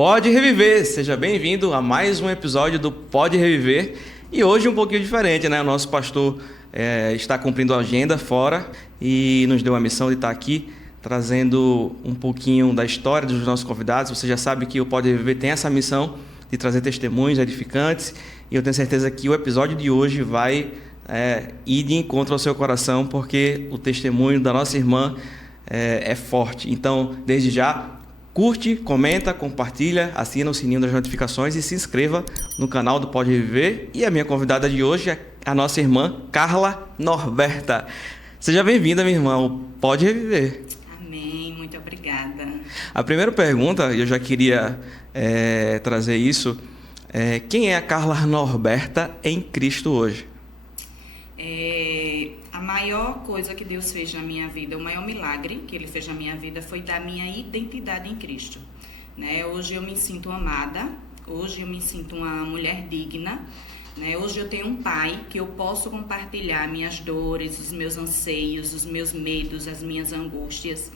Pode Reviver, seja bem-vindo a mais um episódio do Pode Reviver. E hoje um pouquinho diferente, né? O nosso pastor está cumprindo a agenda fora e nos deu a missão de estar aqui trazendo um pouquinho da história dos nossos convidados. Você já sabe que o Pode Reviver tem essa missão de trazer testemunhos edificantes e eu tenho certeza que o episódio de hoje vai ir de encontro ao seu coração, porque o testemunho da nossa irmã é forte. Então, desde já, curte, comenta, compartilha, assina o sininho das notificações e se inscreva no canal do Pode Reviver. E a minha convidada de hoje é a nossa irmã Carla Norberta. Seja bem-vinda, minha irmã, ao Pode Reviver. Amém, muito obrigada. A primeira pergunta, eu já queria trazer isso, quem é a Carla Norberta em Cristo hoje? A maior coisa que Deus fez na minha vida, o maior milagre que Ele fez na minha vida foi dar minha identidade em Cristo. Né? Hoje eu me sinto amada, hoje eu me sinto uma mulher digna. Né? Hoje eu tenho um pai que eu posso compartilhar minhas dores, os meus anseios, os meus medos, as minhas angústias.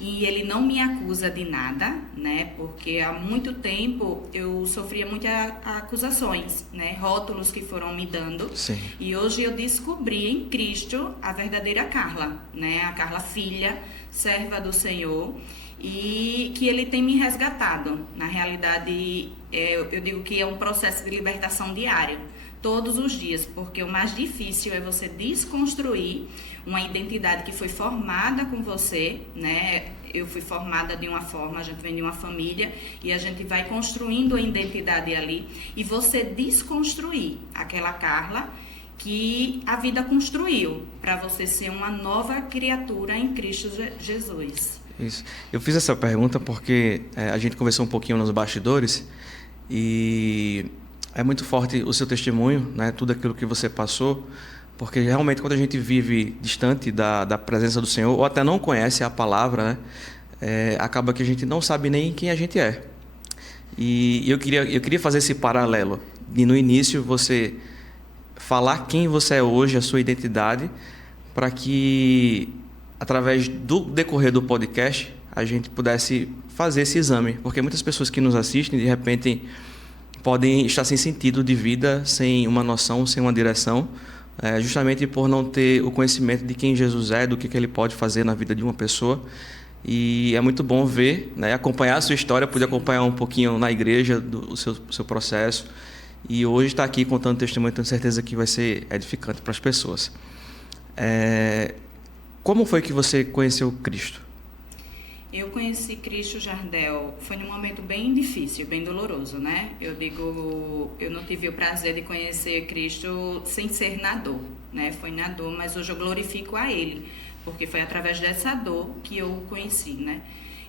E ele não me acusa de nada, né? Porque há muito tempo eu sofria muitas acusações, né? Rótulos que foram me dando. Sim. E hoje eu descobri em Cristo a verdadeira Carla, né? A Carla filha, serva do Senhor, e que Ele tem me resgatado. Na realidade, eu digo que é um processo de libertação diário, todos os dias, porque o mais difícil é você desconstruir uma identidade que foi formada com você, né? Eu fui formada de uma forma, a gente vem de uma família e a gente vai construindo a identidade ali e você desconstruir aquela Carla que a vida construiu para você ser uma nova criatura em Cristo Jesus. Isso. Eu fiz essa pergunta porque a gente conversou um pouquinho nos bastidores e é muito forte o seu testemunho, né? Tudo aquilo que você passou, porque realmente quando a gente vive distante da presença do Senhor, ou até não conhece a palavra, né? Acaba que a gente não sabe nem quem a gente é. E eu queria fazer esse paralelo, de no início você falar quem você é hoje, a sua identidade, para que através do decorrer do podcast a gente pudesse fazer esse exame, porque muitas pessoas que nos assistem, de repente, podem estar sem sentido de vida, sem uma noção, sem uma direção, justamente por não ter o conhecimento de quem Jesus é, do que Ele pode fazer na vida de uma pessoa. E é muito bom ver, né, acompanhar a sua história, pude acompanhar um pouquinho na igreja o seu processo. E hoje estar aqui contando testemunho, tenho certeza que vai ser edificante para as pessoas. Como foi que você conheceu Cristo? Eu conheci Cristo, Jardel, foi num momento bem difícil, bem doloroso, né? Eu não tive o prazer de conhecer Cristo sem ser na dor, né? Foi na dor, mas hoje eu glorifico a Ele, porque foi através dessa dor que eu o conheci, né?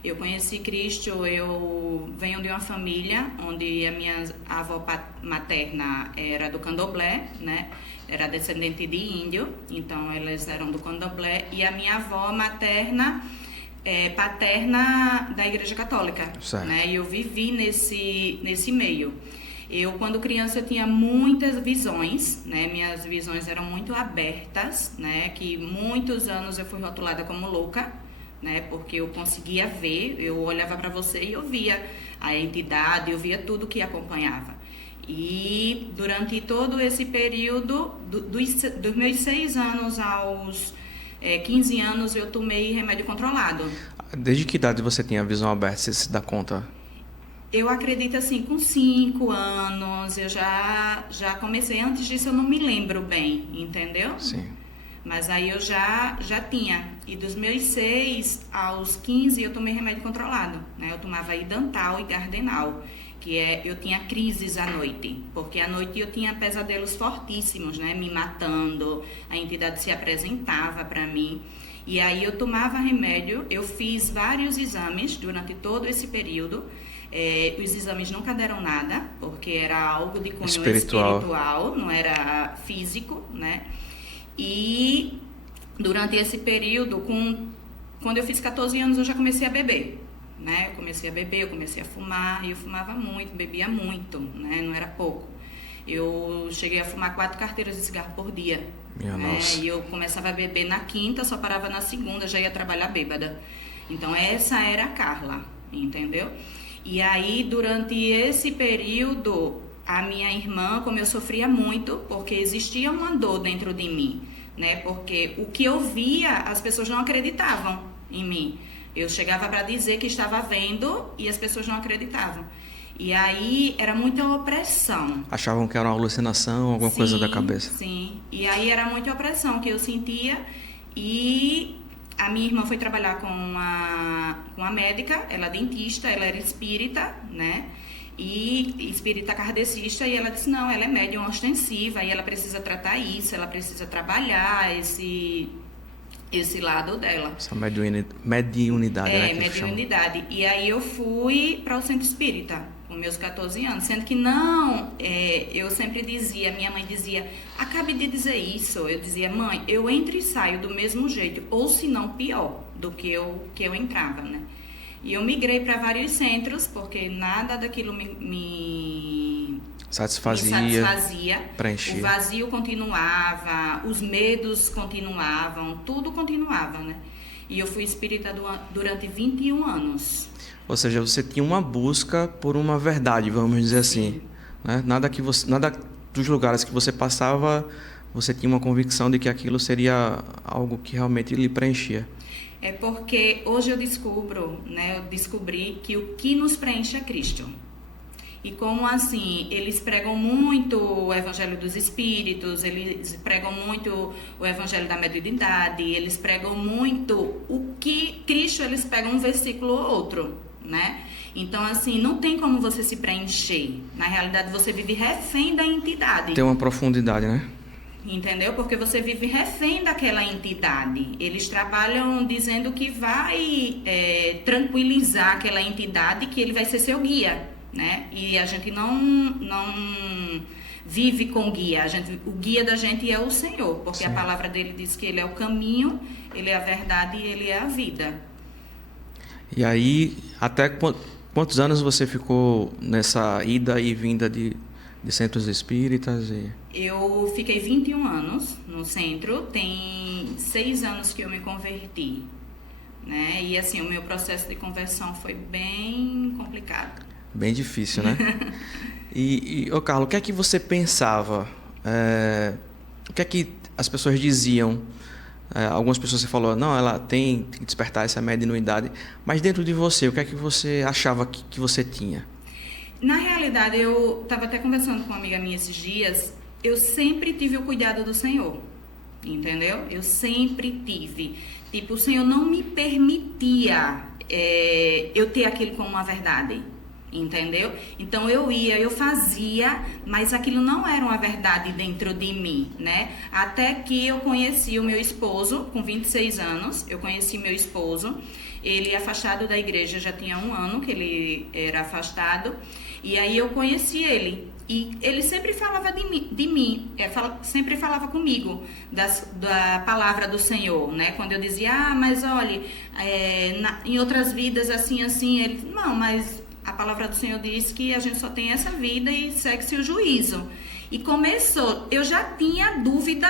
Eu conheci Cristo, eu venho de uma família onde a minha avó materna era do Candomblé, né? Era descendente de índio, então elas eram do Candomblé, e a minha avó materna paterna da Igreja Católica, né? E eu vivi nesse meio. Eu, quando criança, eu tinha muitas visões, né? Minhas visões eram muito abertas, né? Que muitos anos eu fui rotulada como louca, né? Porque eu conseguia ver, eu olhava para você e eu via a entidade, eu via tudo que acompanhava. E durante todo esse período, dos meus 6 anos aos 15 anos, eu tomei remédio controlado. Desde que idade você tinha a visão aberta, você se dá conta? Eu acredito assim, com 5 anos, eu já comecei. Antes disso eu não me lembro bem, entendeu? Sim. Mas aí eu já tinha. E dos meus 6 aos 15 eu tomei remédio controlado, né? Eu tomava Idantal e Gardenal, eu tinha crises à noite, porque à noite eu tinha pesadelos fortíssimos, né? Me matando, a entidade se apresentava para mim. E aí eu tomava remédio, eu fiz vários exames durante todo esse período. Os exames nunca deram nada, porque era algo de cunho espiritual, não era físico, né? E durante esse período, quando eu fiz 14 anos, eu já comecei a beber. Né? Eu comecei a beber, eu comecei a fumar, e eu fumava muito, bebia muito, né? Não era pouco. Eu cheguei a fumar 4 carteiras de cigarro por dia. Nossa. E eu começava a beber na quinta, só parava na segunda, já ia trabalhar bêbada. Então essa era a Carla, entendeu? E aí, durante esse período, a minha irmã, como eu sofria muito, porque existia uma dor dentro de mim, né? Porque o que eu via, as pessoas não acreditavam em mim. Eu chegava para dizer que estava vendo e as pessoas não acreditavam. E aí era muita opressão. Achavam que era uma alucinação, alguma coisa da cabeça. Sim, e aí era muita opressão que eu sentia. E a minha irmã foi trabalhar com uma médica, ela é dentista, ela era espírita, né? E espírita kardecista, e ela disse, não, ela é médium ostensiva e ela precisa tratar isso, ela precisa trabalhar esse lado dela. Essa mediunidade, né? Mediunidade. E aí eu fui para o centro espírita, com meus 14 anos, sendo que não, eu sempre dizia, minha mãe dizia, acabe de dizer isso, eu dizia, mãe, eu entro e saio do mesmo jeito, ou se não pior do que eu entrava, né? E eu migrei para vários centros, porque nada daquilo me satisfazia, preenchia. O vazio continuava, os medos continuavam, tudo continuava, né? E eu fui espírita durante 21 anos. Ou seja, você tinha uma busca por uma verdade, vamos dizer assim, né? Nada dos lugares que você passava, você tinha uma convicção de que aquilo seria algo que realmente lhe preenchia. É porque hoje eu descobri que o que nos preenche é Cristo. E como assim, eles pregam muito o Evangelho dos Espíritos, eles pregam muito o Evangelho da Mediunidade, eles pregam muito o que Cristo, eles pegam um versículo ou outro, né? Então, assim, não tem como você se preencher. Na realidade, você vive refém da entidade. Tem uma profundidade, né? Entendeu? Porque você vive refém daquela entidade. Eles trabalham dizendo que vai tranquilizar aquela entidade, que ele vai ser seu guia, né? E a gente não vive com guia. O guia da gente é o Senhor, porque Sim. A palavra dele diz que ele é o caminho, ele é a verdade e ele é a vida. E aí, até quantos anos você ficou nessa ida e vinda de centros espíritas? Eu fiquei 21 anos no centro, tem 6 anos que eu me converti, né? E assim, o meu processo de conversão foi bem complicado. Bem difícil, né? Ô Carlos, o que é que você pensava? O que é que as pessoas diziam? Algumas pessoas você falou, não, ela tem que despertar essa mediunidade, mas dentro de você, o que é que você achava que você tinha? Na realidade, eu estava até conversando com uma amiga minha esses dias, eu sempre tive o cuidado do Senhor, entendeu? Eu sempre tive. Tipo, o Senhor não me permitia eu ter aquilo como uma verdade, entendeu? Então eu fazia, mas aquilo não era uma verdade dentro de mim, né? Até que eu conheci o meu esposo, com 26 anos, eu conheci meu esposo, ele afastado da igreja, já tinha 1 ano que ele era afastado, e aí eu conheci ele, e ele sempre falava de mim, sempre falava comigo da palavra do Senhor, né? Quando eu dizia, mas olha, em outras vidas assim, ele, não, mas a palavra do Senhor diz que a gente só tem essa vida e segue-se o juízo. E começou, eu já tinha dúvida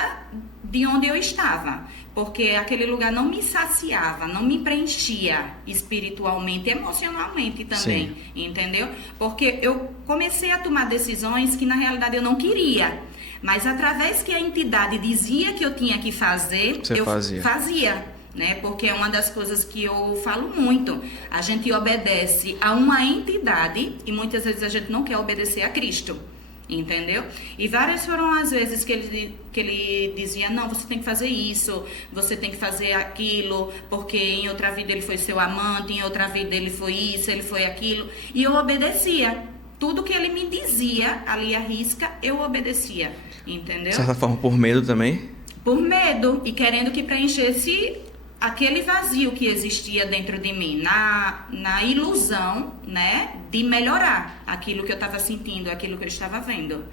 de onde eu estava, porque aquele lugar não me saciava, não me preenchia espiritualmente, emocionalmente também, Sim. Entendeu? Porque eu comecei a tomar decisões que na realidade eu não queria, mas através que a entidade dizia que eu tinha que fazer, eu fazia. Né? Porque é uma das coisas que eu falo muito. A gente obedece a uma entidade e muitas vezes a gente não quer obedecer a Cristo, entendeu? E várias foram as vezes que ele dizia, não, você tem que fazer isso, você tem que fazer aquilo, porque em outra vida ele foi seu amante, em outra vida ele foi isso, ele foi aquilo, e eu obedecia. Tudo que ele me dizia ali à risca, eu obedecia, entendeu? De certa forma, por medo também? Por medo, e querendo que preenchesse aquele vazio que existia dentro de mim, na ilusão, né, de melhorar aquilo que eu estava sentindo, aquilo que eu estava vendo.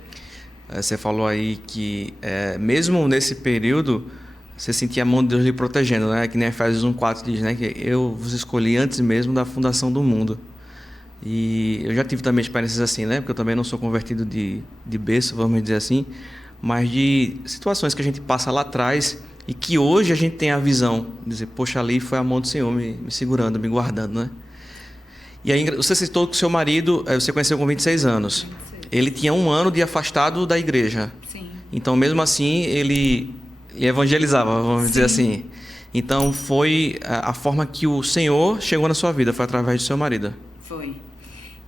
Você falou aí que mesmo nesse período você sentia a mão de Deus lhe protegendo, né? Que nem Efésios 1:4 diz, né? Que eu vos escolhi antes mesmo da fundação do mundo. E eu já tive também experiências assim, né? Porque eu também não sou convertido de berço, vamos dizer assim, mas de situações que a gente passa lá atrás e que hoje a gente tem a visão de dizer, poxa, ali foi a mão do Senhor me segurando, me guardando, né? E aí, você citou que o seu marido, você conheceu com 26 anos. Ele tinha 1 ano de afastado da igreja. Sim. Então, mesmo assim, ele evangelizava, vamos dizer assim. Então, foi a forma que o Senhor chegou na sua vida, foi através do seu marido. Foi.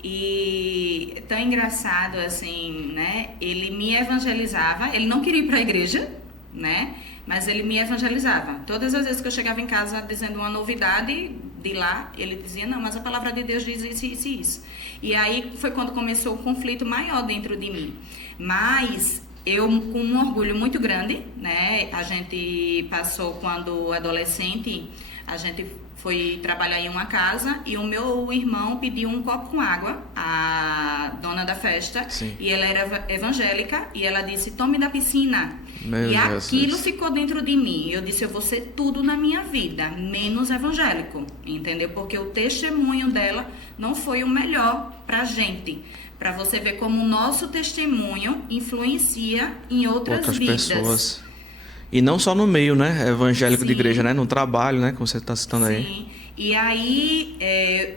E tão engraçado, assim, né? Ele me evangelizava, ele não queria ir para a igreja, né? Mas ele me evangelizava. Todas as vezes que eu chegava em casa dizendo uma novidade de lá, ele dizia, não, mas a palavra de Deus diz isso, isso e isso. E aí foi quando começou o conflito maior dentro de mim. Mas eu, com um orgulho muito grande, né? A gente passou, quando adolescente, a gente foi trabalhar em uma casa e o meu irmão pediu um copo com água, a dona da festa, Sim. E ela era evangélica, e ela disse, tome da piscina. Meu e Jesus. Aquilo ficou dentro de mim. Eu disse, eu vou ser tudo na minha vida, menos evangélico, entendeu? Porque o testemunho dela não foi o melhor pra gente. Para você ver como o nosso testemunho influencia em outras vidas. Pessoas. E não só no meio, né, evangélico Sim. de igreja, né, no trabalho, né, como você está citando aí. Sim. E aí,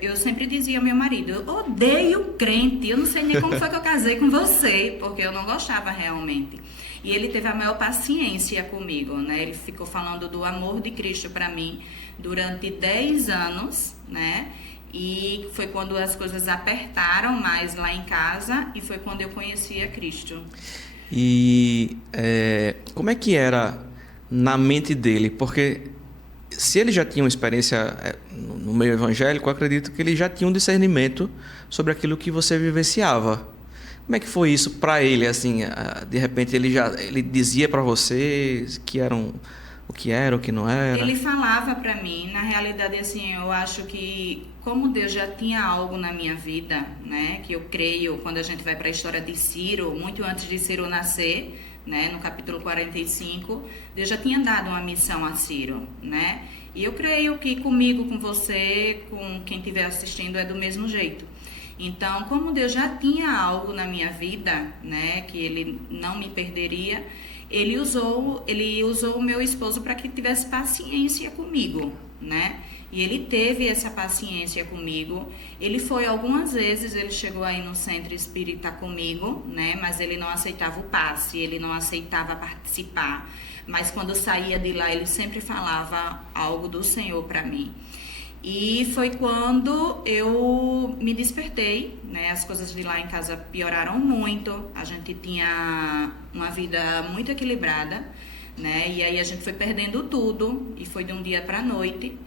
eu sempre dizia ao meu marido, eu odeio crente, eu não sei nem como foi que eu casei com você, porque eu não gostava realmente. E ele teve a maior paciência comigo, né, ele ficou falando do amor de Cristo para mim durante 10 anos, né, e foi quando as coisas apertaram mais lá em casa, e foi quando eu conheci a Cristo. E como é que era na mente dele? Porque se ele já tinha uma experiência no meio evangélico, eu acredito que ele já tinha um discernimento sobre aquilo que você vivenciava. Como é que foi isso para ele? Assim, de repente ele dizia para você que o que era, o que não era? Ele falava para mim, na realidade, assim, eu acho que como Deus já tinha algo na minha vida, né, que eu creio, quando a gente vai para a história de Ciro, muito antes de Ciro nascer, né, no capítulo 45, Deus já tinha dado uma missão a Ciro, né, e eu creio que comigo, com você, com quem estiver assistindo, é do mesmo jeito. Então, como Deus já tinha algo na minha vida, né, que Ele não me perderia, ele usou o meu esposo para que tivesse paciência comigo, né? E ele teve essa paciência comigo. Ele foi algumas vezes, ele chegou aí no centro espírita comigo, né? Mas ele não aceitava o passe, ele não aceitava participar. Mas quando saía de lá, ele sempre falava algo do Senhor para mim. E foi quando eu me despertei, né? As coisas de lá em casa pioraram muito, a gente tinha uma vida muito equilibrada, né? E aí a gente foi perdendo tudo, e foi de um dia para a noite,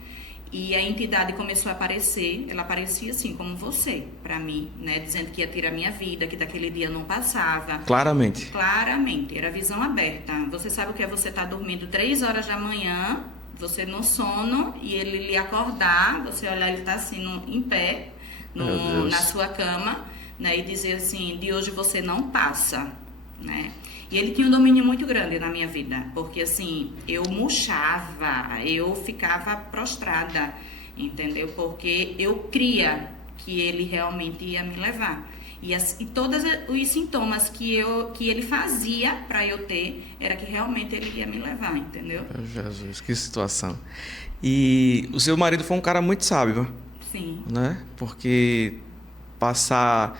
e a entidade começou a aparecer, ela aparecia assim, como você, para mim, né? Dizendo que ia tirar minha vida, que daquele dia não passava. Claramente. Claramente, era visão aberta. Você sabe o que é você estar dormindo 3 horas da manhã, você no sono, e ele lhe acordar, você olhar, ele tá assim em pé, na sua cama, né, e dizer assim, de hoje você não passa, né? E ele tinha um domínio muito grande na minha vida, porque assim, eu murchava, eu ficava prostrada, entendeu? Porque eu cria que ele realmente ia me levar. E todos os sintomas que ele fazia para eu ter, era que realmente ele ia me levar, entendeu? Jesus, que situação. E o seu marido foi um cara muito sábio. Sim. Né? Porque passar...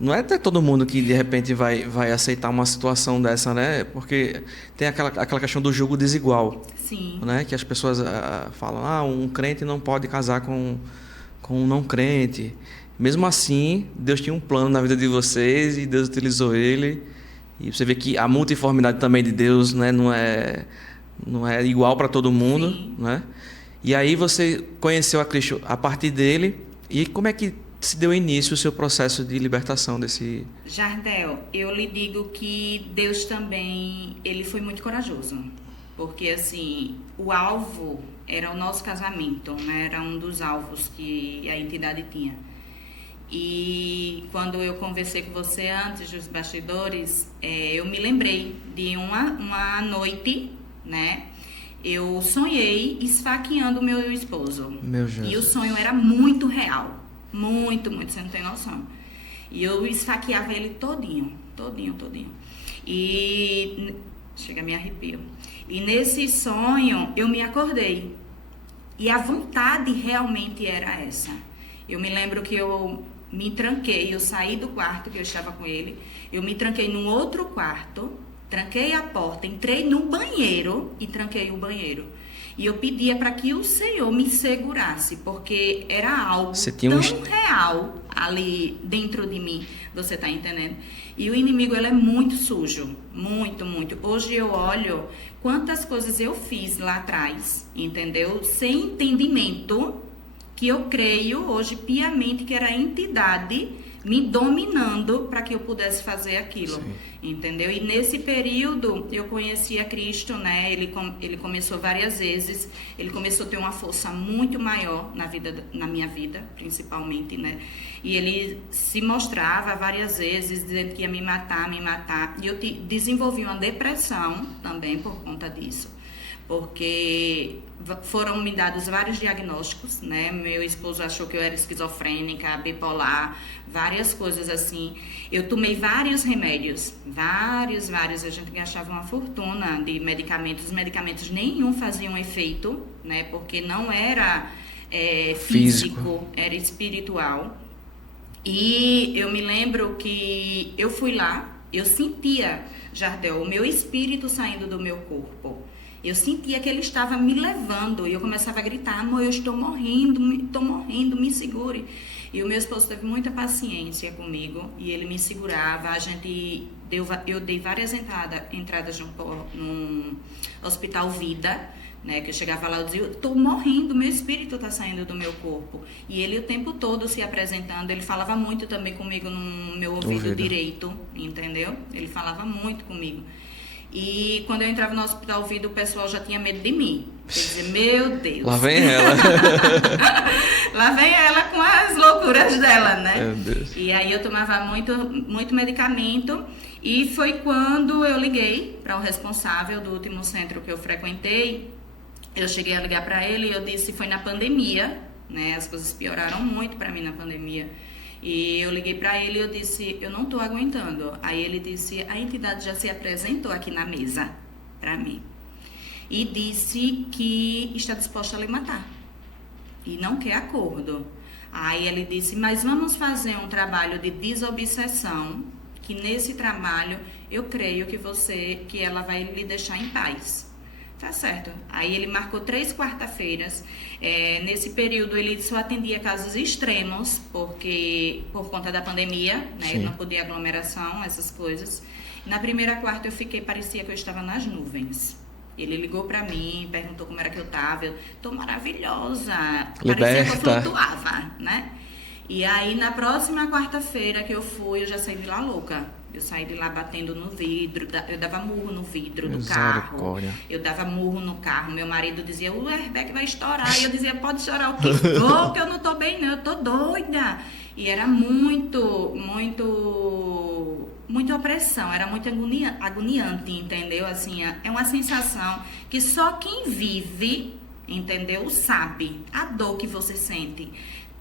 Não é até todo mundo que de repente vai aceitar uma situação dessa, né? Porque tem aquela questão do julgo desigual. Sim. Né? Que as pessoas falam, um crente não pode casar com um não crente. Mesmo assim, Deus tinha um plano na vida de vocês e Deus utilizou ele. E você vê que a multiformidade também de Deus, né, não é igual para todo mundo. Né? E aí você conheceu a Cristo a partir dele. E como é que se deu início o seu processo de libertação desse... Jardel, eu lhe digo que Deus também, ele foi muito corajoso. Porque, assim, o alvo era o nosso casamento, né? Era um dos alvos que a entidade tinha. E quando eu conversei com você antes dos bastidores, eu me lembrei de uma noite, né? Eu sonhei esfaqueando o meu esposo. Meu Jesus. E o sonho era muito real. Muito, muito, você não tem noção. E eu esfaqueava ele todinho. E chega, me arrepio. E nesse sonho eu me acordei. E a vontade realmente era essa. Eu me lembro que eu me tranquei, eu saí do quarto que eu estava com ele, eu me tranquei num outro quarto, tranquei a porta, entrei no banheiro e tranquei o banheiro. E eu pedia para que o Senhor me segurasse, porque era algo tão real ali dentro de mim, você está entendendo? E o inimigo, ele é muito sujo, muito, muito. Hoje eu olho quantas coisas eu fiz lá atrás, entendeu? Sem entendimento, que eu creio hoje piamente que era a entidade me dominando para que eu pudesse fazer aquilo. Sim. Entendeu? E nesse período eu conheci a Cristo, né? Ele começou várias vezes, ele começou a ter uma força muito maior na minha vida, principalmente, né? E ele se mostrava várias vezes dizendo que ia me matar. E eu desenvolvi uma depressão também por conta disso. Porque foram me dados vários diagnósticos, né? Meu esposo achou que eu era esquizofrênica, bipolar, várias coisas assim. Eu tomei vários remédios, vários. A gente gastava uma fortuna de medicamentos. Os medicamentos nenhum faziam efeito, né? Porque não era físico, era espiritual. E eu me lembro que eu fui lá, eu sentia, Jardel, o meu espírito saindo do meu corpo. Eu sentia que ele estava me levando e eu começava a gritar: amor, eu estou morrendo, me segure. E o meu esposo teve muita paciência comigo e ele me segurava. Eu dei várias entradas num hospital Vida, né? Que eu chegava lá e dizia: eu estou morrendo, meu espírito está saindo do meu corpo. E ele o tempo todo se apresentando, ele falava muito também comigo no meu ouvido direito, entendeu? Ele falava muito comigo. E quando eu entrava no hospital Vida, o pessoal já tinha medo de mim. Eu dizia: meu Deus. Lá vem ela. Lá vem ela com as loucuras dela, né? Meu Deus. E aí eu tomava muito medicamento. E foi quando eu liguei para o responsável do último centro que eu frequentei. Eu cheguei a ligar para ele e eu disse: foi na pandemia, né? As coisas pioraram muito para mim na pandemia. E eu liguei para ele e eu disse: eu não estou aguentando. Aí ele disse: a entidade já se apresentou aqui na mesa para mim e disse que está disposta a lhe matar e não quer acordo. Aí ele disse: mas vamos fazer um trabalho de desobsessão, que nesse trabalho eu creio que ela vai lhe deixar em paz. Tá certo. Aí ele marcou 3 quarta-feiras. Nesse período ele só atendia casos extremos, porque por conta da pandemia, né? Não podia aglomeração, essas coisas. Na primeira quarta parecia que eu estava nas nuvens. Ele ligou pra mim, perguntou como era que eu tava. Eu tô maravilhosa. Liberta. Parecia que eu flutuava, né? E aí na próxima quarta-feira que eu fui, eu já saí de lá louca. Eu saí de lá batendo no vidro, eu dava murro no vidro do carro. Eu dava murro no carro. Meu marido dizia: o airbag vai estourar. E eu dizia: pode estourar o quê? Oh, que eu não tô bem, não, eu tô doida. E era muita opressão, era muito agoniante, entendeu? Assim, é uma sensação que só quem vive, entendeu, sabe a dor que você sente.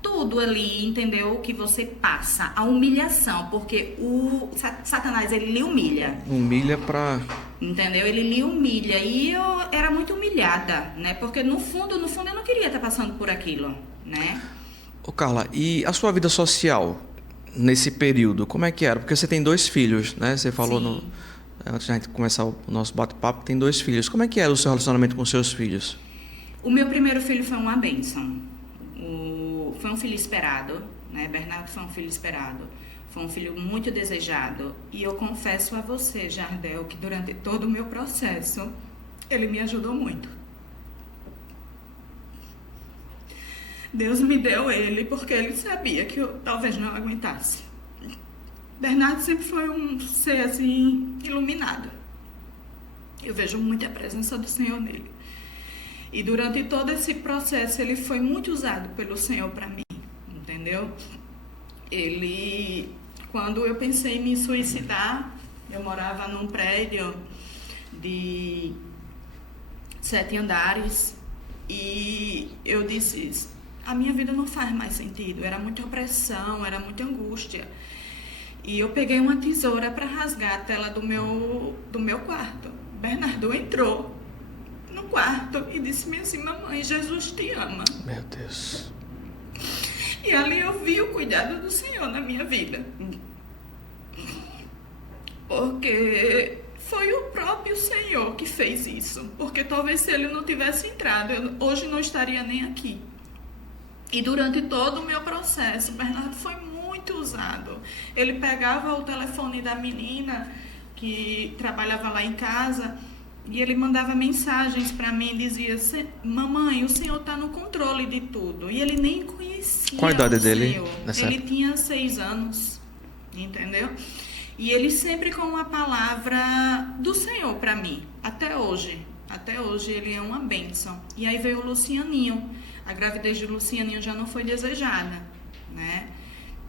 Tudo ali, entendeu? Que você passa, a humilhação, porque o Satanás, ele lhe humilha. Humilha pra... Entendeu? Ele lhe humilha. E eu era muito humilhada, né? Porque no fundo, eu não queria estar passando por aquilo, né? Ô Carla, e a sua vida social nesse período, como é que era? Porque você tem 2 filhos, né? Você falou antes de a gente começar o nosso bate-papo, tem 2 filhos. Como é que era o seu relacionamento com seus filhos? O meu primeiro filho foi uma bênção. Foi um filho esperado, né? Bernardo foi um filho esperado. Foi um filho muito desejado. E eu confesso a você, Jardel, que durante todo o meu processo, ele me ajudou muito. Deus me deu ele porque ele sabia que eu talvez não aguentasse. Bernardo sempre foi um ser, assim, iluminado. Eu vejo muita presença do Senhor nele. E durante todo esse processo, ele foi muito usado pelo Senhor para mim, entendeu? Quando eu pensei em me suicidar, eu morava num prédio de 7 andares e eu disse: a minha vida não faz mais sentido, era muita opressão, era muita angústia. E eu peguei uma tesoura para rasgar a tela do meu quarto. Bernardo entrou no quarto e disse-me assim: mamãe, Jesus te ama. Meu Deus. E ali eu vi o cuidado do Senhor na minha vida. Porque foi o próprio Senhor que fez isso. Porque talvez se ele não tivesse entrado, eu hoje não estaria nem aqui. E durante todo o meu processo, Bernardo foi muito usado. Ele pegava o telefone da menina que trabalhava lá em casa e ele mandava mensagens para mim e dizia: mamãe, o Senhor está no controle de tudo. E ele nem conhecia. Qual a idade dele? Ele tinha 6 anos, entendeu? E ele sempre com uma palavra do Senhor para mim, até hoje. Até hoje ele é uma bênção. E aí veio o Lucianinho. A gravidez de Lucianinho já não foi desejada, né?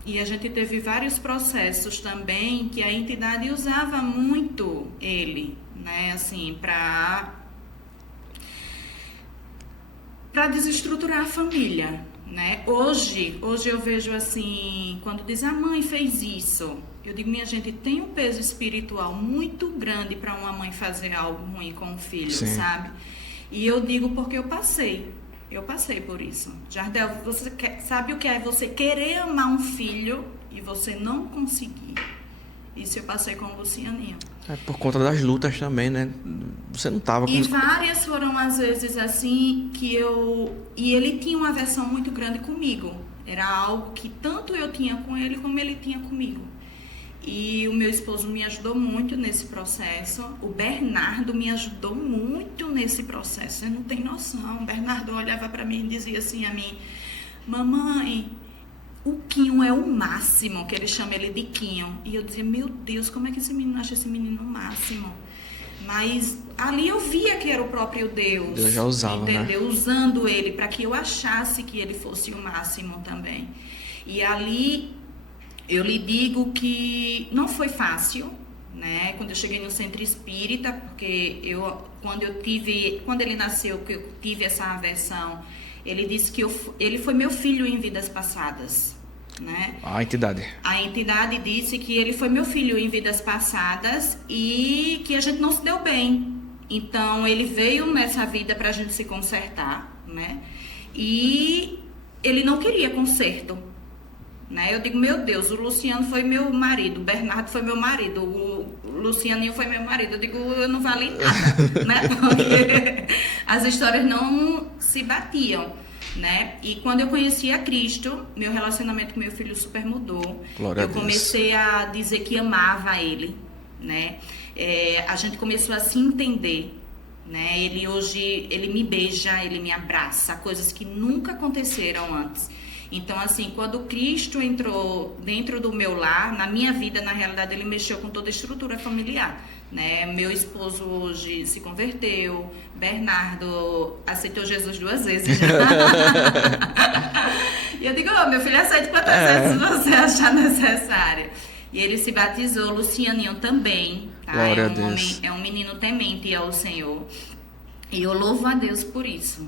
E a gente teve vários processos também que a entidade usava muito ele, né? Assim, para desestruturar a família, né? Hoje eu vejo assim, quando diz a mãe fez isso, eu digo, minha gente, tem um peso espiritual muito grande para uma mãe fazer algo ruim com o filho, Sim. sabe? E eu digo porque eu passei por isso. Jardel, você sabe o que é você querer amar um filho e você não conseguir? Isso eu passei com o Lucianinho. É por conta das lutas também, né? Você não tava com... E várias foram às vezes assim que e ele tinha uma aversão muito grande comigo. Era algo que tanto eu tinha com ele como ele tinha comigo. E o meu esposo me ajudou muito nesse processo. O Bernardo me ajudou muito nesse processo. Você não tem noção. O Bernardo olhava para mim e dizia assim a mim: mamãe, o Quinho é o máximo, que ele chama ele de Quinho. E eu dizia: meu Deus, como é que esse menino acha esse menino o máximo? Mas ali eu via que era o próprio Deus. Deus já usava, entendeu? né? Usando ele para que eu achasse que ele fosse o máximo também. E ali eu lhe digo que não foi fácil, né? Quando eu cheguei no centro espírita, porque quando ele nasceu, que eu tive essa aversão, ele disse que ele foi meu filho em vidas passadas, né? A entidade. A entidade disse que ele foi meu filho em vidas passadas e que a gente não se deu bem. Então, ele veio nessa vida pra gente se consertar, né? E ele não queria conserto, né? Eu digo, meu Deus, o Luciano foi meu marido, o Bernardo foi meu marido, o Lucianinho foi meu marido. Eu digo, eu não valem nada, né? Porque as histórias não se batiam, né? E quando eu conheci a Cristo, meu relacionamento com meu filho super mudou. Glória a eu Deus. comecei a dizer que amava ele, né? A gente começou a se entender, né? Ele me beija, ele me abraça, coisas que nunca aconteceram antes. Então, assim, quando Cristo entrou dentro do meu lar, na minha vida, na realidade, ele mexeu com toda a estrutura familiar, né? Meu esposo hoje se converteu, Bernardo aceitou Jesus 2 vezes já. E eu digo, meu filho, aceite quantas vezes você achar necessário. E ele se batizou, Lucianinho também, tá? Glória a Deus. É um menino temente ao Senhor. E eu louvo a Deus por isso.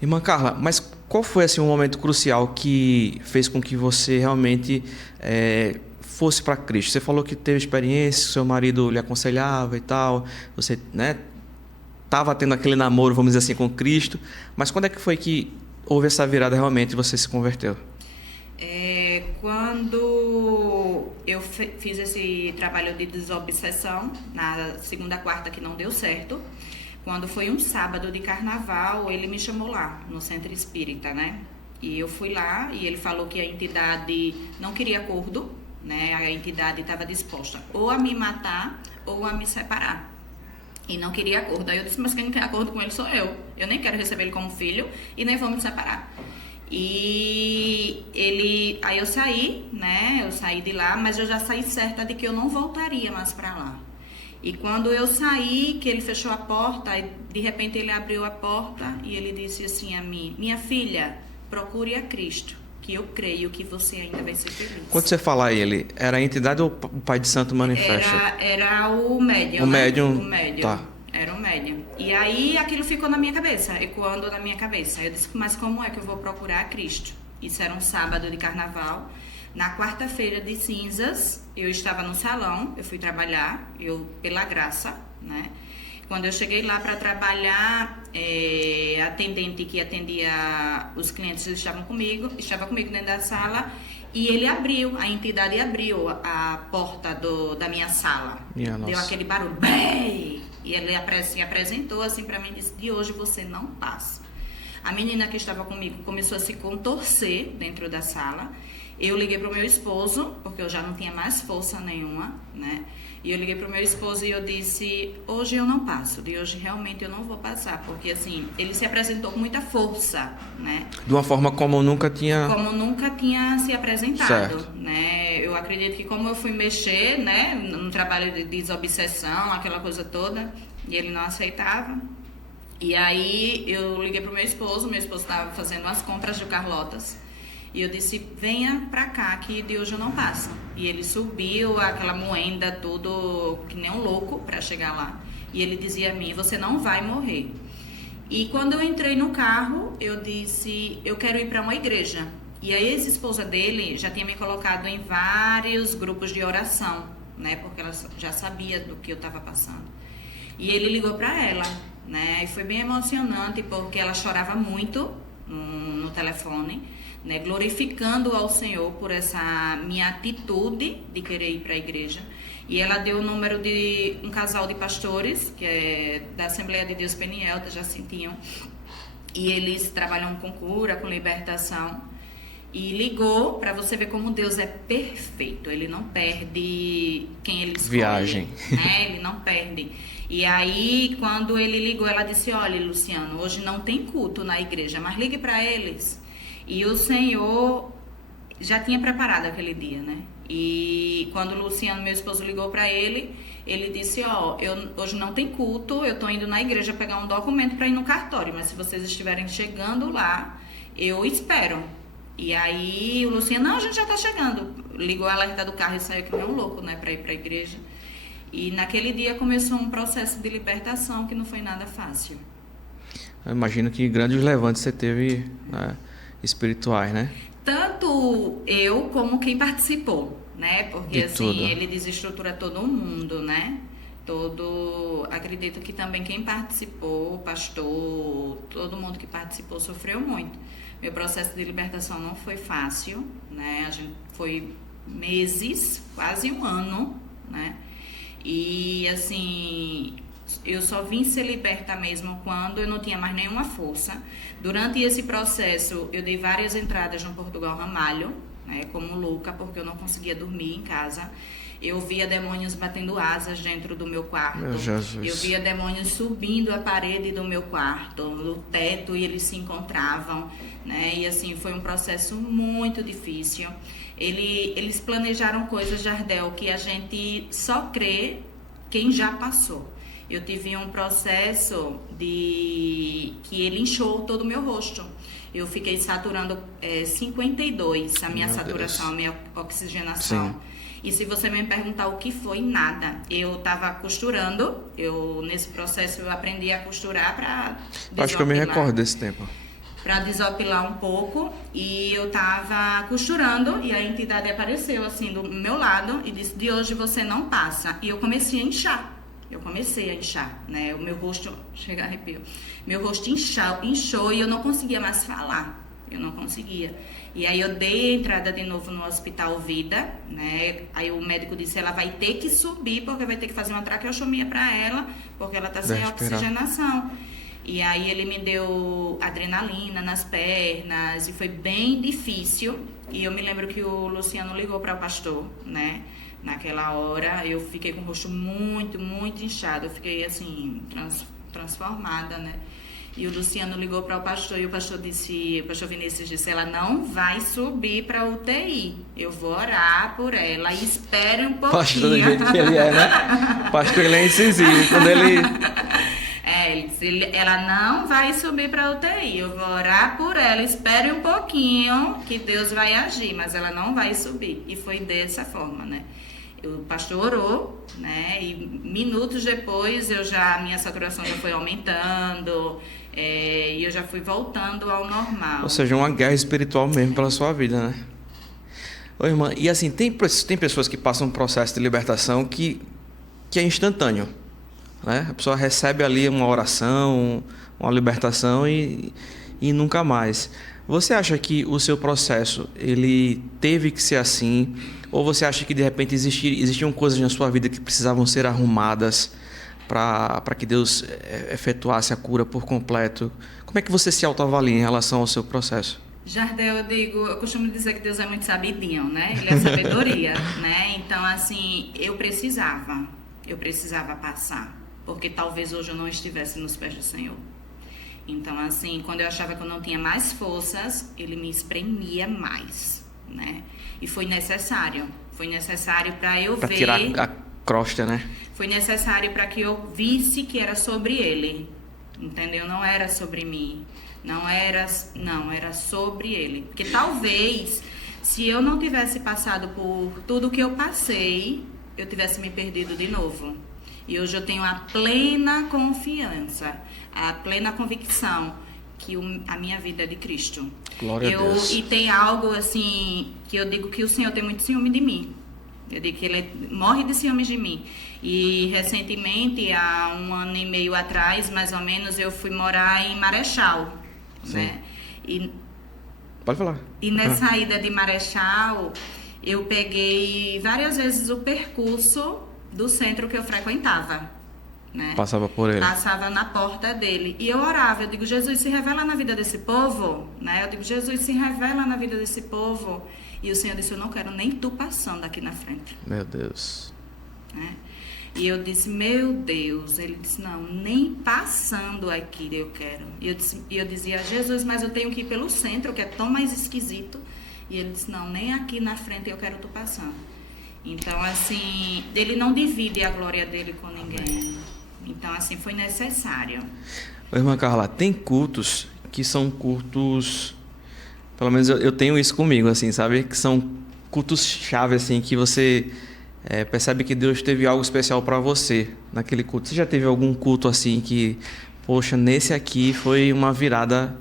Irmã Carla, mas qual foi assim, um momento crucial que fez com que você realmente fosse para Cristo? Você falou que teve experiência, seu marido lhe aconselhava e tal, você, né, estava tendo aquele namoro, vamos dizer assim, com Cristo, mas quando é que foi que houve essa virada realmente e você se converteu? Quando eu fiz esse trabalho de desobsessão, na segunda, quarta que não deu certo, quando foi um sábado de carnaval, ele me chamou lá, no centro espírita, né? E eu fui lá e ele falou que a entidade não queria acordo, né? A entidade estava disposta ou a me matar ou a me separar. E não queria acordo. Aí eu disse, mas quem não tem acordo com ele sou eu. Eu nem quero receber ele como filho e nem vou me separar. Aí eu saí, né? Eu saí de lá, mas eu já saí certa de que eu não voltaria mais para lá. E quando eu saí, que ele fechou a porta, de repente ele abriu a porta e ele disse assim a mim, minha filha, procure a Cristo, que eu creio que você ainda vai ser feliz. Quando você fala ele, era a entidade ou o Pai de Santo manifesta? Era o médium. O né? médium. O médium. Tá. Era o médium. E aí aquilo ficou na minha cabeça, ecoando na minha cabeça. Eu disse, mas como é que eu vou procurar a Cristo? Isso era um sábado de carnaval. Na quarta-feira de cinzas, eu estava no salão, eu fui trabalhar, pela graça, né? Quando eu cheguei lá para trabalhar, a atendente que atendia os clientes estava comigo dentro da sala, e ele abriu, a entidade abriu a porta da minha sala. Deu aquele barulho, bem! E ele se apresentou assim para mim e disse: de hoje você não passa. A menina que estava comigo começou a se contorcer dentro da sala. Eu liguei para o meu esposo, porque eu já não tinha mais força nenhuma, né? E eu liguei para o meu esposo e eu disse: hoje eu não passo, de hoje realmente eu não vou passar, porque assim, ele se apresentou com muita força, né? De uma forma como nunca tinha se apresentado, certo, né? Eu acredito que como eu fui mexer, né, no trabalho de desobsessão, aquela coisa toda, e ele não aceitava. E aí eu liguei para o meu esposo estava fazendo as compras de Carlotas. E eu disse: venha pra cá, que de hoje eu não passo. E ele subiu aquela moenda, tudo que nem um louco pra chegar lá. E ele dizia a mim: você não vai morrer. E quando eu entrei no carro, eu disse: eu quero ir pra uma igreja. E a ex-esposa dele já tinha me colocado em vários grupos de oração, né? Porque ela já sabia do que eu estava passando. E ele ligou pra ela, né? E foi bem emocionante, porque ela chorava muito no telefone, né, glorificando ao Senhor por essa minha atitude de querer ir para a igreja. E ela deu o número de um casal de pastores, que é da Assembleia de Deus Peniel, da Jacintinho, e eles trabalham com cura, com libertação. E ligou para você ver como Deus é perfeito. Ele não perde quem ele escolhe. Viagem. Né? Ele não perde. E aí, quando ele ligou, ela disse: olha, Luciano, hoje não tem culto na igreja, mas ligue para eles. E o Senhor já tinha preparado aquele dia, né? E quando o Luciano, meu esposo, ligou para ele, ele disse: hoje não tem culto, eu tô indo na igreja pegar um documento para ir no cartório, mas se vocês estiverem chegando lá, eu espero. E aí o Luciano: não, a gente já tá chegando. Ligou a alerta do carro e saiu que nem um louco, né, para ir para a igreja. E naquele dia começou um processo de libertação que não foi nada fácil. Eu imagino que grandes levantes você teve, né, espirituais, né? Tanto eu como quem participou, né? Porque de assim, tudo. ele desestrutura todo mundo, né? Acredito que também quem participou, o pastor, todo mundo que participou sofreu muito. Meu processo de libertação não foi fácil, né? A gente foi meses, quase um ano, né? E assim, eu só vim ser liberta mesmo quando eu não tinha mais nenhuma força. Durante esse processo, eu dei várias entradas no Portugal Ramalho, né, como louca, porque eu não conseguia dormir em casa. Eu via demônios batendo asas dentro do meu quarto. Meu Jesus. Eu via demônios subindo a parede do meu quarto, no teto, e eles se encontravam, né? E assim, foi um processo muito difícil. Eles planejaram coisas, Jardel, que a gente só crê quem já passou. Eu tive um processo que ele inchou todo o meu rosto. Eu fiquei saturando 52, a minha Meu saturação, Deus. a minha oxigenação. Sim. E se você me perguntar o que foi, nada. Eu estava costurando, nesse processo eu aprendi a costurar para desopilar. Acho que eu me recordo desse tempo. Para desopilar um pouco, e eu estava costurando e a entidade apareceu assim do meu lado e disse: de hoje você não passa. E eu comecei a inchar. Né? O meu rosto, chega a arrepio, meu rosto inchou e eu não conseguia mais falar, eu não conseguia. E aí eu dei a entrada de novo no Hospital Vida, né? Aí o médico disse: ela vai ter que subir, porque vai ter que fazer uma traqueostomia para ela, porque ela está sem oxigenação. E aí ele me deu adrenalina nas pernas e foi bem difícil. E eu me lembro que o Luciano ligou para o pastor, né? Naquela hora eu fiquei com o rosto muito, muito inchado. Eu fiquei assim, transformada, né? E o Luciano ligou para o pastor e o pastor Vinícius disse: ela não vai subir para UTI. Eu vou orar por ela e espere um pouquinho. Pastor do jeito que ele é, né? Pastor, ele é incisivo. Quando ele... ele disse: ela não vai subir para UTI. Eu vou orar por ela, espere um pouquinho que Deus vai agir, mas ela não vai subir. E foi dessa forma, né? O pastor orou, né? E minutos depois minha saturação já foi aumentando, e eu já fui voltando ao normal. Ou seja, uma guerra espiritual mesmo pela sua vida, né? Ô, irmã, e assim, tem pessoas que passam um processo de libertação que é instantâneo. né? A pessoa recebe ali uma oração, uma libertação e nunca mais. Você acha que o seu processo, ele teve que ser assim? Ou você acha que de repente existiam coisas na sua vida que precisavam ser arrumadas para que Deus efetuasse a cura por completo? Como é que você se autoavalia em relação ao seu processo? Jardel, eu costumo dizer que Deus é muito sabidinho, né? Ele é sabedoria, né? Então, assim, eu precisava passar, porque talvez hoje eu não estivesse nos pés do Senhor. Então, assim, quando eu achava que eu não tinha mais forças, Ele me espremia mais, né? E foi necessário para eu ver... Para tirar a crosta, né? Foi necessário para que eu visse que era sobre Ele, entendeu? Não era sobre mim. Não, era sobre Ele. Porque talvez, se eu não tivesse passado por tudo que eu passei, eu tivesse me perdido de novo. E hoje eu tenho a plena confiança, a plena convicção que a minha vida é de Cristo. Glória a Deus. E tem algo assim, que eu digo que o Senhor tem muito ciúme de mim. Eu digo que Ele morre de ciúmes de mim. E recentemente, há 1 ano e meio atrás, mais ou menos, eu fui morar em Marechal. Né? Pode falar. E nessa ida de Marechal, eu peguei várias vezes o percurso do centro que eu frequentava, né? Passava por ele. Passava na porta dele. E eu orava, eu digo, Jesus, se revela na vida desse povo, né? Eu digo, Jesus, se revela na vida desse povo. E o Senhor disse, eu não quero nem tu passando aqui na frente. Meu Deus. Né? E eu disse, meu Deus. Ele disse, não, nem passando aqui eu quero. E eu dizia, Jesus, mas eu tenho que ir pelo centro, que é tão mais esquisito. E ele disse, não, nem aqui na frente eu quero tu passando. Então, assim, ele não divide a glória dele com ninguém. Então, assim, foi necessário. Irmã Carla, tem cultos que são cultos... Pelo menos eu tenho isso comigo, assim, sabe? Que são cultos-chave, assim, que você... percebe que Deus teve algo especial para você naquele culto. Você já teve algum culto assim que, poxa, nesse aqui foi uma virada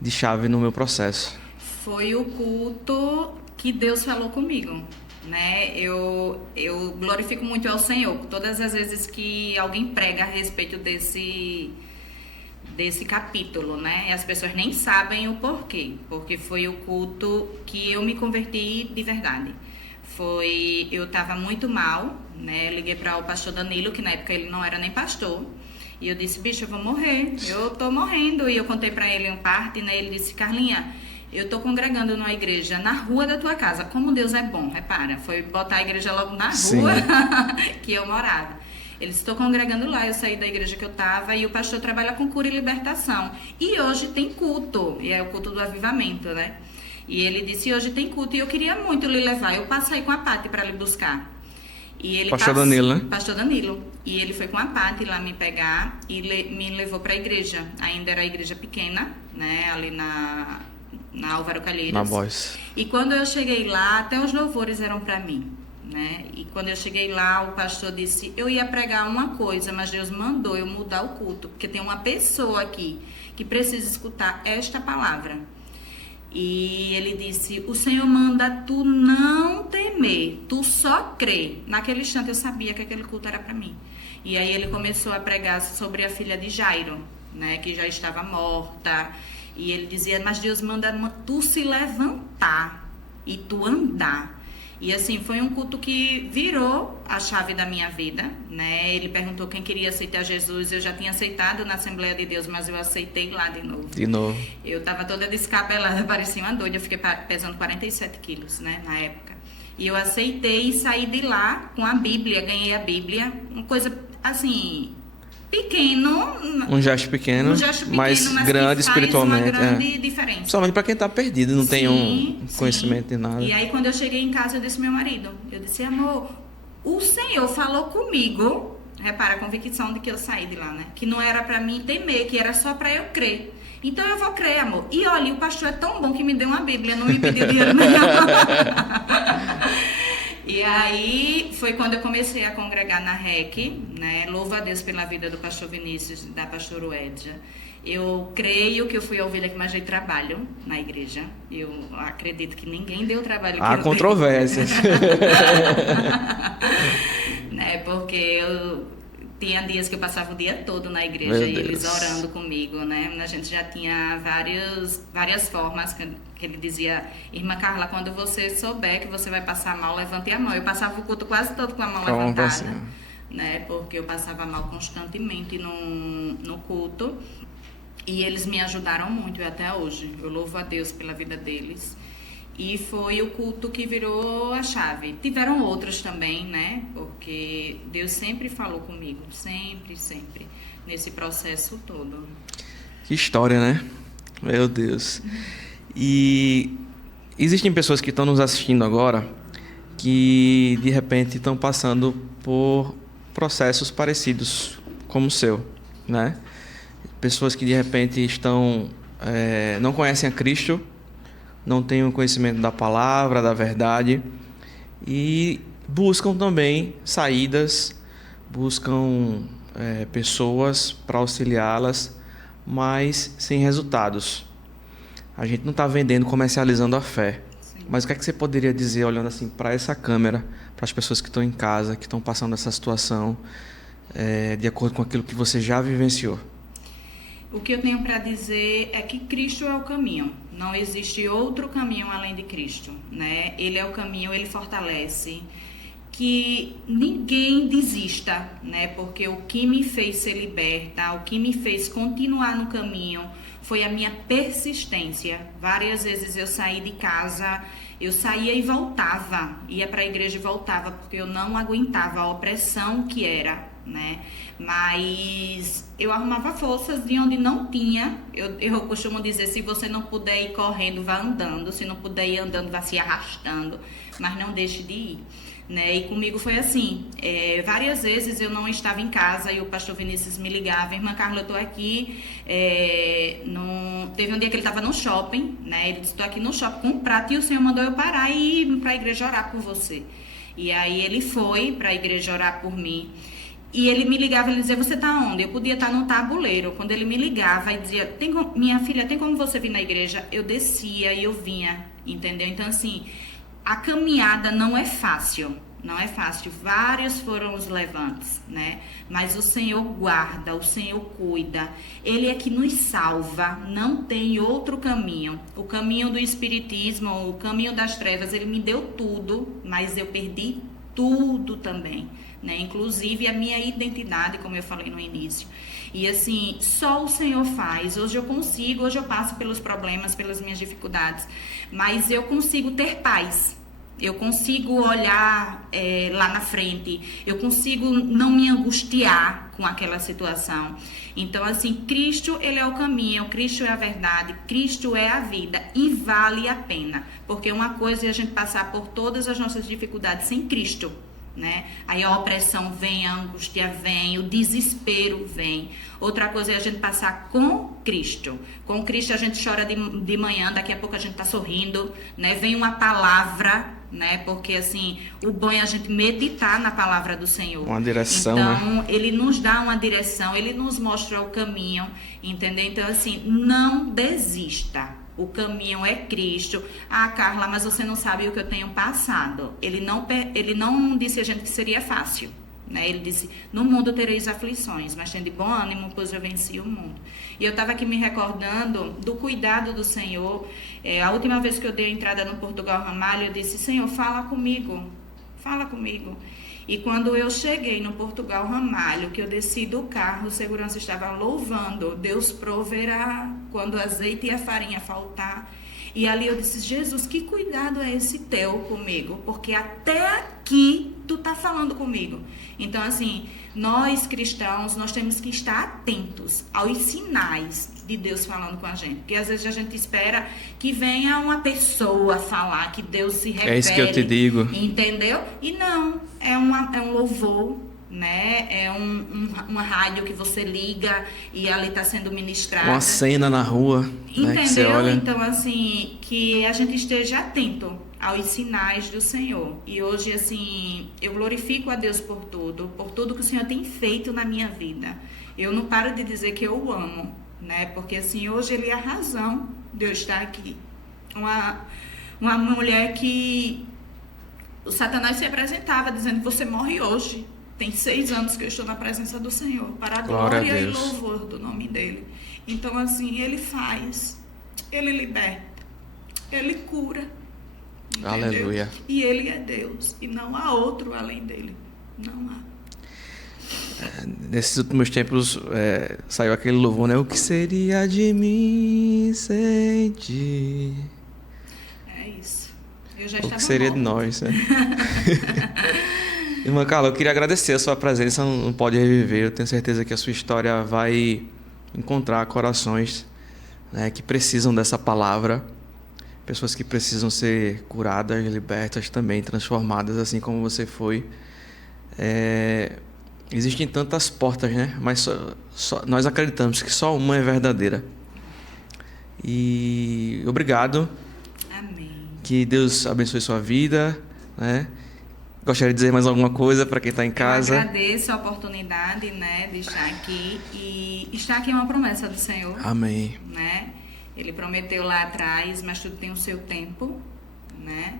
de chave no meu processo? Foi o culto que Deus falou comigo, né? Eu glorifico muito ao Senhor todas as vezes que alguém prega a respeito desse capítulo, né? E as pessoas nem sabem o porquê, porque foi o culto que eu me converti de verdade. Eu estava muito mal, né? Liguei para o pastor Danilo, que na época ele não era nem pastor. E eu disse, bicho, eu vou morrer. Eu tô morrendo. E eu contei para ele um parte, né? Ele disse, Carlinha, eu tô congregando numa igreja na rua da tua casa. Como Deus é bom, repara. Foi botar a igreja logo na rua que eu morava. Ele disse, estou congregando lá. Eu saí da igreja que eu estava e o pastor trabalha com cura e libertação. E hoje tem culto. E é o culto do avivamento, né? E ele disse, hoje tem culto e eu queria muito lhe levar. Eu passei com a Pati para lhe buscar. E ele Pastor Danilo, né? Pastor Danilo. E ele foi com a Pati lá me pegar e me levou para a igreja. Ainda era a igreja pequena, né? Ali na Álvaro Calheiros. Na Voz. E quando eu cheguei lá, até os louvores eram para mim, né? E quando eu cheguei lá, o pastor disse, eu ia pregar uma coisa, mas Deus mandou eu mudar o culto. Porque tem uma pessoa aqui que precisa escutar esta palavra. E ele disse, o Senhor manda tu não temer, tu só crê. Naquele instante eu sabia que aquele culto era para mim. E aí ele começou a pregar sobre a filha de Jairo, né, que já estava morta. E ele dizia, mas Deus manda tu se levantar e tu andar. E assim, foi um culto que virou a chave da minha vida, né? Ele perguntou quem queria aceitar Jesus. Eu já tinha aceitado na Assembleia de Deus, mas eu aceitei lá de novo. De novo. Eu estava toda descabelada, parecia uma doida. Eu fiquei pesando 47 quilos, né, na época. E eu aceitei e saí de lá com a Bíblia, ganhei a Bíblia. Uma coisa, assim, pequeno. Um gesto pequeno, mas grande espiritualmente. Uma grande diferença. Somente para quem está perdido, não tem um conhecimento de nada. E aí, quando eu cheguei em casa, eu disse ao meu marido, eu disse, amor, o Senhor falou comigo, repara a convicção de que eu saí de lá, né? Que não era para mim temer, que era só para eu crer. Então eu vou crer, amor. E olha, o pastor é tão bom que me deu uma Bíblia, não me pediu dinheiro nenhum. E aí foi quando eu comecei a congregar na REC, né? Louvo a Deus pela vida do pastor Vinícius, da pastora Uedja. Eu creio que eu fui a ovelha que mais dei trabalho na igreja. Eu acredito que ninguém deu trabalho que há eu controvérsias. né? Porque Tinha dias que eu passava o dia todo na igreja Meu e eles Deus. orando comigo, né? A gente já tinha várias formas que ele dizia: Irmã Carla, quando você souber que você vai passar mal, levante a mão. Eu passava o culto quase todo com a mão levantada, né? Porque eu passava mal constantemente no culto. E eles me ajudaram muito e até hoje. Eu louvo a Deus pela vida deles. E foi o culto que virou a chave. Tiveram outros também, né? Porque Deus sempre falou comigo, sempre, sempre, nesse processo todo. Que história, né? Meu Deus. E existem pessoas que estão nos assistindo agora que, de repente, estão passando por processos parecidos como o seu, né? Pessoas que, de repente, não conhecem a Cristo, não têm o conhecimento da palavra, da verdade, e buscam também saídas, buscam pessoas para auxiliá-las, mas sem resultados. A gente não está vendendo, comercializando a fé. Sim. Mas o que é que você poderia dizer, olhando assim para essa câmera, para as pessoas que estão em casa, que estão passando essa situação, de acordo com aquilo que você já vivenciou? O que eu tenho para dizer é que Cristo é o caminho. Não existe outro caminho além de Cristo, né? Ele é o caminho, ele fortalece. Que ninguém desista, né? Porque o que me fez ser liberta, o que me fez continuar no caminho foi a minha persistência. Várias vezes eu saí de casa, eu saía e voltava, ia para a igreja e voltava, porque eu não aguentava a opressão que era, né? Mas eu arrumava forças de onde não tinha. Eu costumo dizer: se você não puder ir correndo, vá andando. Se não puder ir andando, vá se arrastando, mas não deixe de ir, né? E comigo foi assim, várias vezes eu não estava em casa e o pastor Vinícius me ligava: Irmã Carla, eu tô aqui, teve um dia que ele estava no shopping, né? Ele disse: tô aqui no shopping com um prato e o Senhor mandou eu parar e ir para a igreja orar por você. E aí ele foi para a igreja orar por mim. E ele me ligava, ele dizia: você tá onde? Eu podia estar no tabuleiro. Quando ele me ligava e dizia: minha filha, tem como você vir na igreja? Eu descia e eu vinha, entendeu? Então, assim, a caminhada não é fácil, não é fácil. Vários foram os levantes, né? Mas o Senhor guarda, o Senhor cuida. Ele é que nos salva, não tem outro caminho. O caminho do espiritismo, o caminho das trevas, ele me deu tudo, mas eu perdi tudo também, né? Inclusive a minha identidade, como eu falei no início. E assim, só o Senhor faz. Hoje eu passo pelos problemas, pelas minhas dificuldades, mas eu consigo ter paz. Eu consigo olhar lá na frente, eu consigo não me angustiar com aquela situação. Então, assim, Cristo, ele é o caminho, Cristo é a verdade, Cristo é a vida e vale a pena. Porque uma coisa é a gente passar por todas as nossas dificuldades sem Cristo, né? Aí a opressão vem, a angústia vem, o desespero vem. Outra coisa é a gente passar com Cristo. Com Cristo a gente chora de manhã, daqui a pouco a gente tá sorrindo, né? Vem uma palavra, né? Porque assim, o bom é a gente meditar na palavra do Senhor. Uma direção, então, né? Ele nos dá uma direção, ele nos mostra o caminho, entendeu? Então, assim, não desista. O caminho é Cristo. Ah, Carla, mas você não sabe o que eu tenho passado. Ele não disse a gente que seria fácil, né? Ele disse: no mundo tereis aflições, mas tende bom ânimo, pois eu venci o mundo. E eu estava aqui me recordando do cuidado do Senhor. A última vez que eu dei a entrada no Portugal Ramalho, eu disse: Senhor, fala comigo, fala comigo. E quando eu cheguei no Portugal Ramalho, que eu desci do carro, o segurança estava louvando: Deus proverá quando o azeite e a farinha faltar. E ali eu disse: Jesus, que cuidado é esse teu comigo? Porque até aqui tu tá falando comigo. Então, assim, nós cristãos, nós temos que estar atentos aos sinais de Deus falando com a gente. Porque às vezes a gente espera que venha uma pessoa falar, que Deus se revele. É isso que eu te digo. Entendeu? E não, é um louvor, né? É uma rádio que você liga e ali está sendo ministrada. Uma cena na rua, entendeu? Né, que você olha. Então, assim, que a gente esteja atento aos sinais do Senhor. E hoje, assim, eu glorifico a Deus por tudo que o Senhor tem feito na minha vida. Eu não paro de dizer que eu o amo, né? Porque, assim, hoje Ele é a razão de eu estar aqui. Uma mulher que o Satanás se apresentava dizendo: você morre hoje. Tem 6 anos que eu estou na presença do Senhor, para a Glória a glória e Deus. louvor do nome dEle. Então, assim, Ele faz, Ele liberta, Ele cura. Entendeu? Aleluia. E Ele é Deus, e não há outro além dEle. Não há. Nesses últimos tempos saiu aquele louvor, né? O que seria de mim sem ti? É isso. Eu já O estava que seria de morta. nós, né? Irmã Carla, eu queria agradecer a sua presença no Pode Reviver. Eu tenho certeza que a sua história vai encontrar corações, né, que precisam dessa palavra. Pessoas que precisam ser curadas, libertas também, transformadas, assim como você foi. Existem tantas portas, né? Mas nós acreditamos que só uma é verdadeira. E obrigado. Amém. Que Deus abençoe sua vida, né? Gostaria de dizer mais alguma coisa para quem está em casa? Eu agradeço a oportunidade, né, de estar aqui. E estar aqui é uma promessa do Senhor. Amém. Né? Ele prometeu lá atrás, mas tudo tem o seu tempo, né?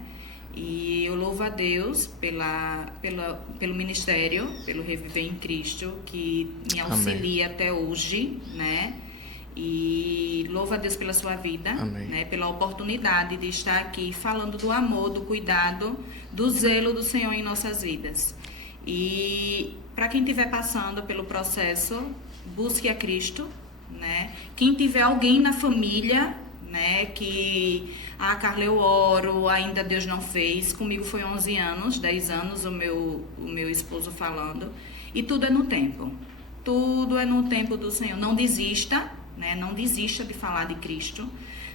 E eu louvo a Deus pelo ministério, pelo Reviver em Cristo, que me auxilia até hoje, né? E louvo a Deus pela sua vida, né? Pela oportunidade de estar aqui falando do amor, do cuidado, do zelo do Senhor em nossas vidas. E para quem estiver passando pelo processo, busque a Cristo, né? Quem tiver alguém na família, né, que Carla, eu oro, ainda Deus não fez. Comigo foi 11 anos, 10 anos o meu esposo falando. E tudo é no tempo. Tudo é no tempo do Senhor. Não desista, né? Não desista de falar de Cristo.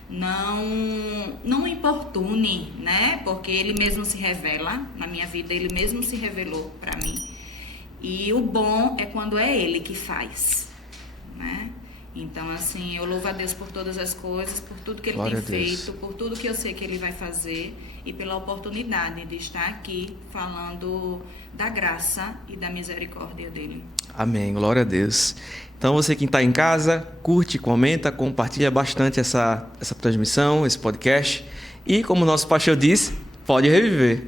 Não importune, né? Porque Ele mesmo se revela na minha vida. Ele mesmo se revelou para mim. E o bom é quando é Ele que faz, né? Então, assim, eu louvo a Deus por todas as coisas, por tudo que Ele tem feito, por tudo que eu sei que Ele vai fazer e pela oportunidade de estar aqui falando da graça e da misericórdia dEle. Amém, glória a Deus. Então, você que está em casa, curte, comenta, compartilha bastante essa transmissão, esse podcast. E, como o nosso pastor disse, pode reviver.